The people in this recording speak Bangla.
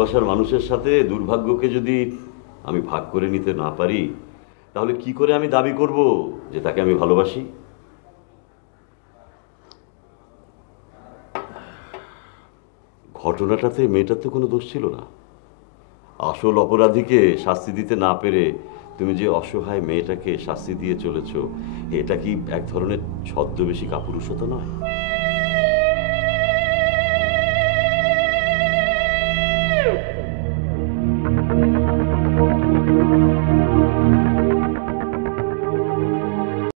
ভালোবাসার মানুষের সাথে দুর্ভাগ্যকে যদি আমি ভাগ করে নিতে না পারি, তাহলে কি করে আমি দাবি করব যে তাকে আমি ভালোবাসি? ঘটনাটাতে মেয়েটার তো কোনো দোষ ছিল না। আসল অপরাধীকে শাস্তি দিতে না পেরে তুমি যে অসহায় মেয়েটাকে শাস্তি দিয়ে চলেছ, এটা কি এক ধরনের ছদ্মবেশী কাপুরুষতা নয়?